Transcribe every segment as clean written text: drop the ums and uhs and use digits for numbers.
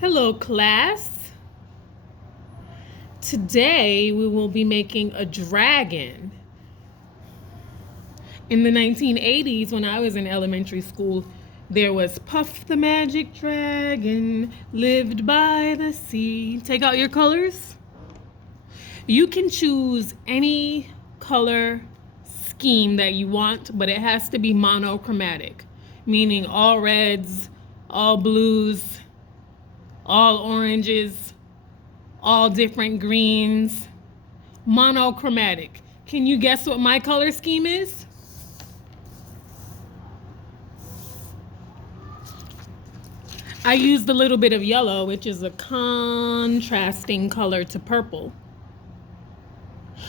Hello, class. Today we will be making a dragon. In the 1980s, when I was in elementary school, there was Puff the Magic Dragon, lived by the sea. Take out your colors. You can choose any color scheme that you want, but it has to be monochromatic, meaning all reds, all blues, all oranges, all different greens, monochromatic. Can you guess what my color scheme is? I used a little bit of yellow, which is a contrasting color to purple.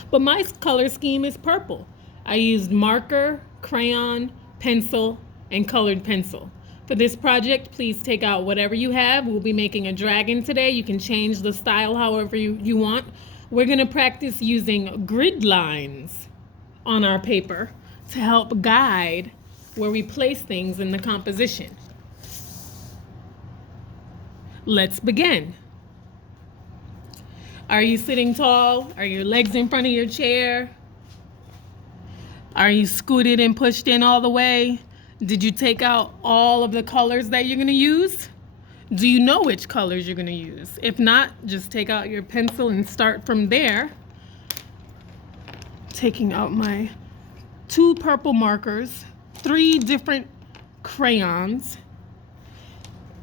But my color scheme is purple. I used marker, crayon, pencil, and colored pencil. For this project, please take out whatever you have. We'll be making a dragon today. You can change the style however you want. We're going to practice using grid lines on our paper to help guide where we place things in the composition. Let's begin. Are you sitting tall? Are your legs in front of your chair? Are you scooted and pushed in all the way? Did you take out all of the colors that you're going to use? Do you know which colors you're going to use? If not, just take out your pencil and start from there. Taking out my 2 purple markers, 3 different crayons,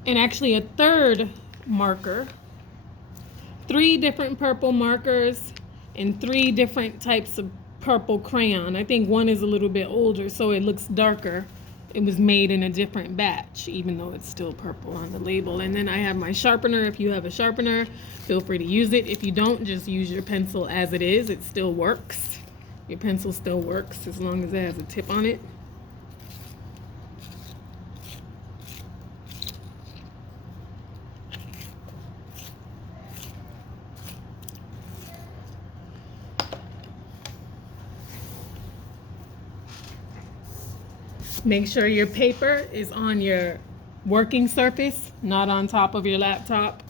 and actually a 3rd marker, 3 different purple markers, and 3 different types of purple crayon. I think one is a little bit older, so it looks darker. It was made in a different batch, even though it's still purple on the label. And then I have my sharpener. If you have a sharpener, feel free to use it. If you don't, just use your pencil as it is. It still works. Your pencil still works as long as it has a tip on it. Make sure your paper is on your working surface, not on top of your laptop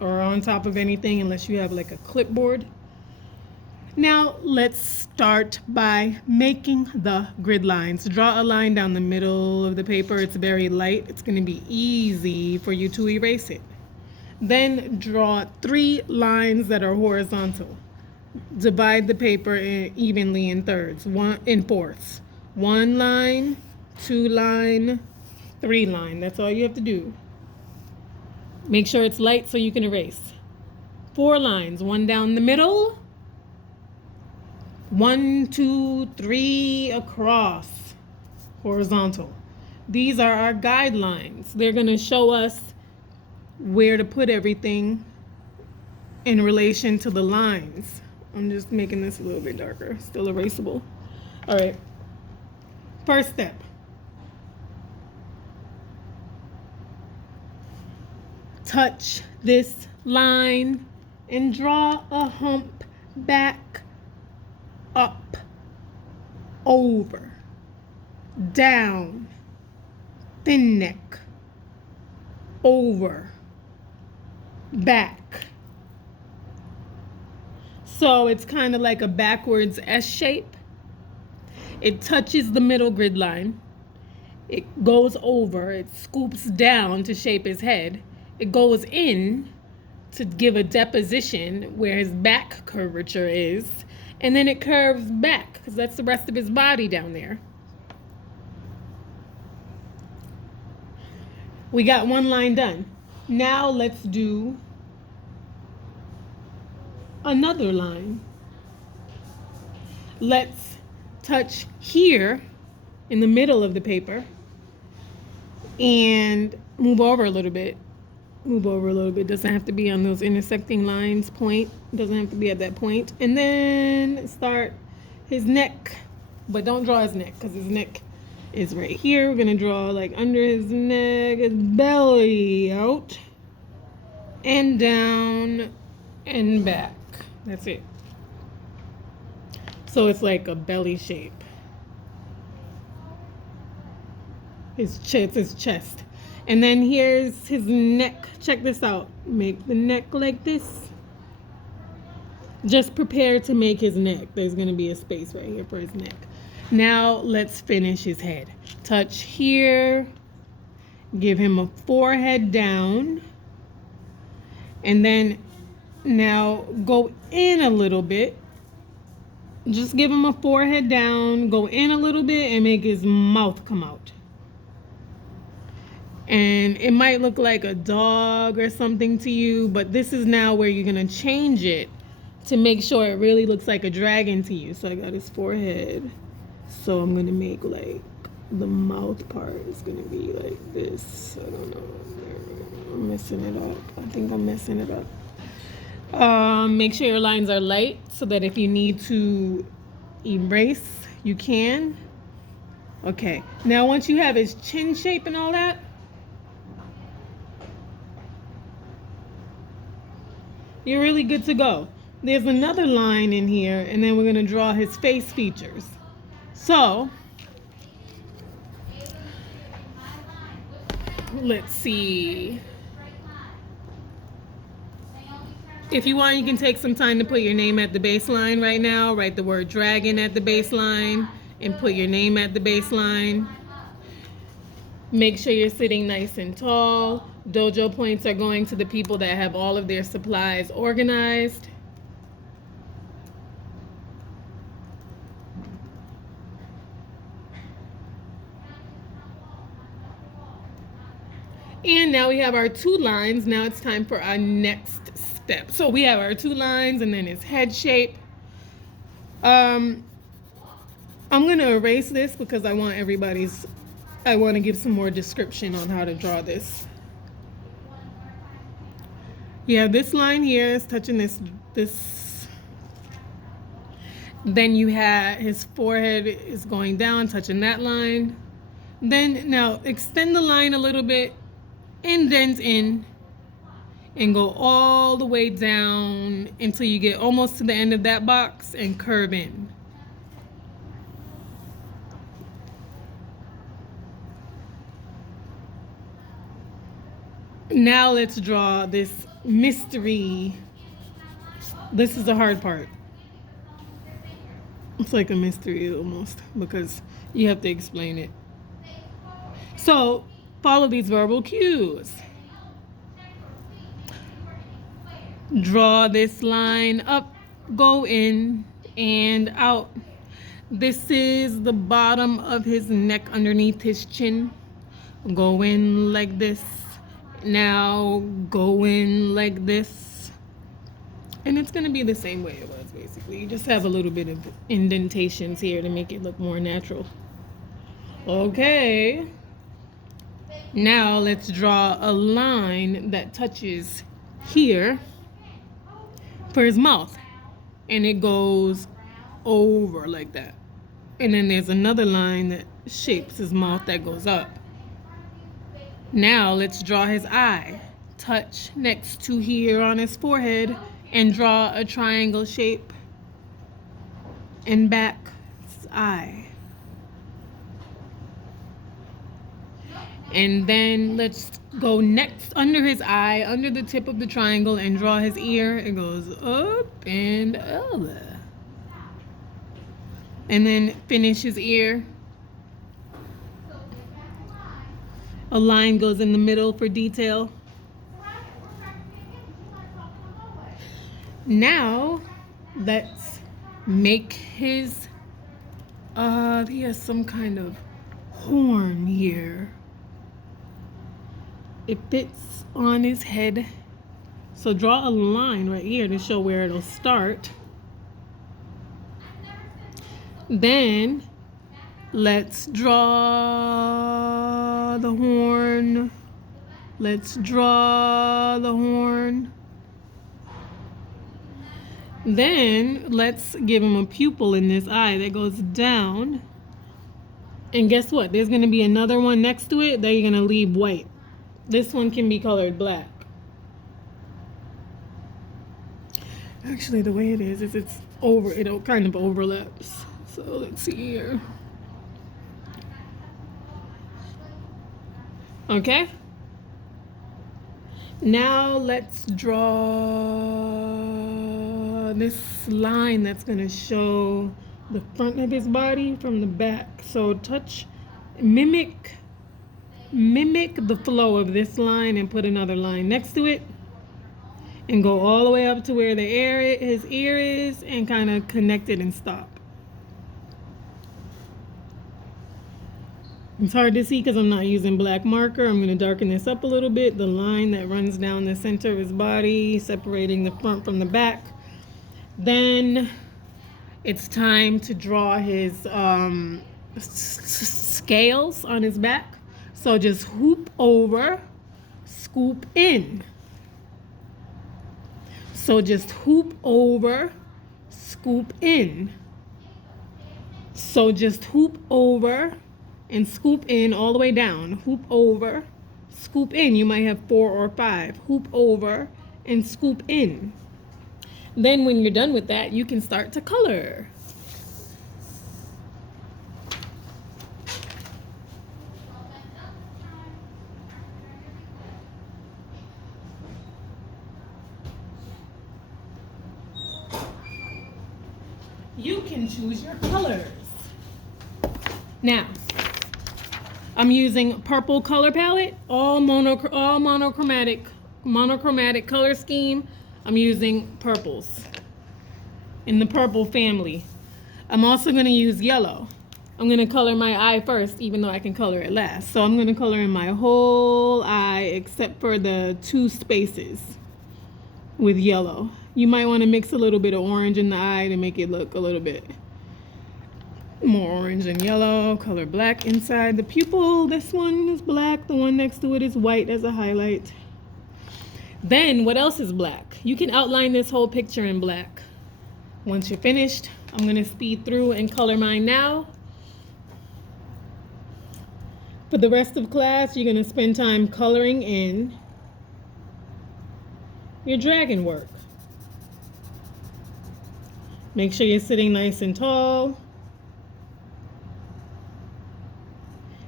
or on top of anything unless you have like a clipboard. Now let's start by making the grid lines. Draw a line down the middle of the paper. It's very light. It's going to be easy for you to erase it. Then draw 3 lines that are horizontal. Divide the paper evenly in fourths. 1 line, 2 line, 3 line. That's all you have to do. Make sure it's light so you can erase. 4 lines, 1 down the middle, 1, 2, 3 across, horizontal. These are our guidelines. They're going to show us where to put everything in relation to the lines. I'm just making this a little bit darker, still erasable. All right. First step. Touch this line and draw a hump back, up, over, down, thin neck, over, back. So it's kind of like a backwards S shape. It touches the middle grid line. It goes over, it scoops down to shape his head. It goes in to give a deposition where his back curvature is. And then it curves back because that's the rest of his body down there. We got 1 line done. Now let's do another line. Let's touch here in the middle of the paper and move over a little bit. Doesn't have to be on those intersecting lines point. Doesn't have to be at that point. And then start his neck. But don't draw his neck because his neck is right here. We're going to draw like under his neck, his belly out and down and back. That's it. So it's like a belly shape. His chest. And then here's his neck. Check this out. Make the neck like this. Just prepare to make his neck. There's going to be a space right here for his neck. Now let's finish his head. Touch here. Give him a forehead down. And then now go in a little bit. Just give him a forehead down. Go in a little bit and make his mouth come out. And it might look like a dog or something to you, but this is now where you're going to change it to make sure it really looks like a dragon to you. So I got his forehead. So I'm going to make like the mouth part is going to be like this. I don't know. I'm messing it up. I think I'm messing it up. Make sure your lines are light so that if you need to erase, you can. Okay. Now once you have his chin shape and all that, you're really good to go. There's another line in here, and then we're going to draw his face features. So, let's see. If you want, you can take some time to put your name at the baseline right now. Write the word dragon at the baseline and put your name at the baseline. Make sure you're sitting nice and tall. Dojo points are going to the people that have all of their supplies organized. And now we have our 2 lines. Now it's time for our next step. So we have our 2 lines and then his head shape. I'm going to erase this because I want to give some more description on how to draw this. Yeah, this line here is touching this. Then you have his forehead is going down, touching that line. Then now extend the line a little bit, indent in, and go all the way down until you get almost to the end of that box and curve in. Now let's draw this mystery. This is the hard part. It's like a mystery almost because you have to explain it. So follow these verbal cues. Draw this line up, go in and out. This is the bottom of his neck underneath his chin. Go in like this. Now go in like this. And it's going to be the same way it was basically. You just have a little bit of indentations here to make it look more natural. Okay. Now let's draw a line that touches here for his mouth. And it goes over like that. And then there's another line that shapes his mouth that goes up. Now let's draw his eye. Touch next to here on his forehead and draw a triangle shape and back his eye. And then let's go next under his eye, under the tip of the triangle, and draw his ear. It goes up and over. And then finish his ear. A line goes in the middle for detail. Now, let's make his, he has some kind of horn here. It fits on his head. So draw a line right here to show where it'll start. Then let's draw the horn. Let's draw the horn. Then let's give him a pupil in this eye that goes down. And guess what? There's going to be another one next to it that you're going to leave white. This one can be colored black. Actually, the way it is it's over, it kind of overlaps. So let's see here. Okay, Now let's draw this line that's going to show the front of his body from the back. So mimic the flow of this line and put another line next to it. And go all the way up to where his ear is and kind of connect it and stop. It's hard to see because I'm not using black marker. I'm going to darken this up a little bit. The line that runs down the center of his body, separating the front from the back. Then it's time to draw his scales on his back. So just hoop over, scoop in. So just hoop over, scoop in. So just hoop over and scoop in all the way down. Hoop over, scoop in. You might have 4 or 5. Hoop over and scoop in. Then when you're done with that, you can start to color. You can choose your colors. Now, I'm using purple color palette, all monochromatic color scheme. I'm using purples in the purple family. I'm also going to use yellow. I'm going to color my eye first, even though I can color it last. So I'm going to color in my whole eye except for the 2 spaces with yellow. You might want to mix a little bit of orange in the eye to make it look a little bit more orange and yellow. Color black inside the pupil. This one is black. The one next to it is white as a highlight. Then what else is black? You can outline this whole picture in black. Once you're finished, I'm going to speed through and color mine now. For the rest of class, you're going to spend time coloring in your dragon work. Make sure you're sitting nice and tall.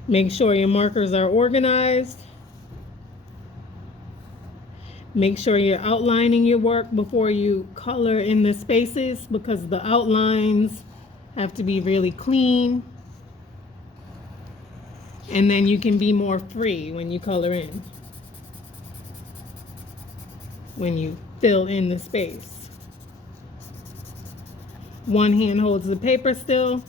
Make sure your markers are organized. Make sure you're outlining your work before you color in the spaces, because the outlines have to be really clean. And then you can be more free when you color in, when you fill in the space. One hand holds the paper still.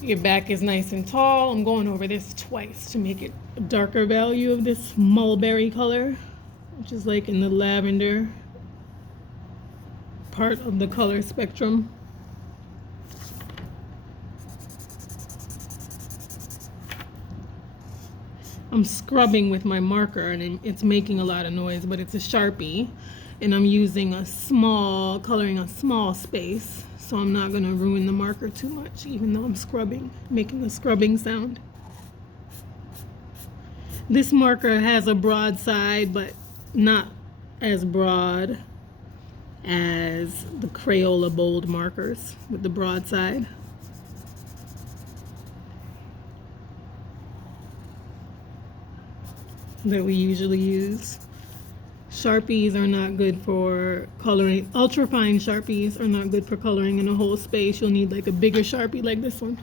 Your back is nice and tall. I'm going over this twice to make it a darker value of this mulberry color, which is like in the lavender part of the color spectrum. I'm scrubbing with my marker and it's making a lot of noise, but it's a Sharpie. And I'm using coloring a small space, so I'm not going to ruin the marker too much, even though I'm scrubbing, making a scrubbing sound. This marker has a broad side, but not as broad as the Crayola bold markers with the broad side. That we usually use. Sharpies are not good for coloring. Ultrafine Sharpies are not good for coloring in a whole space. You'll need like a bigger Sharpie like this one.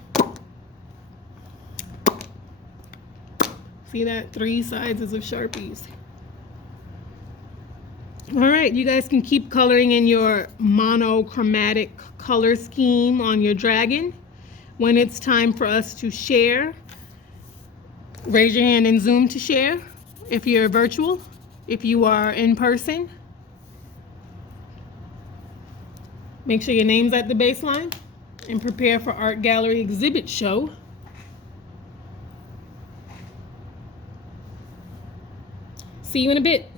See that? 3 sizes of Sharpies. All right, you guys can keep coloring in your monochromatic color scheme on your dragon. When it's time for us to share, raise your hand in Zoom to share if you're virtual. If you are in person, make sure your name's at the baseline and prepare for Art Gallery exhibit show. See you in a bit.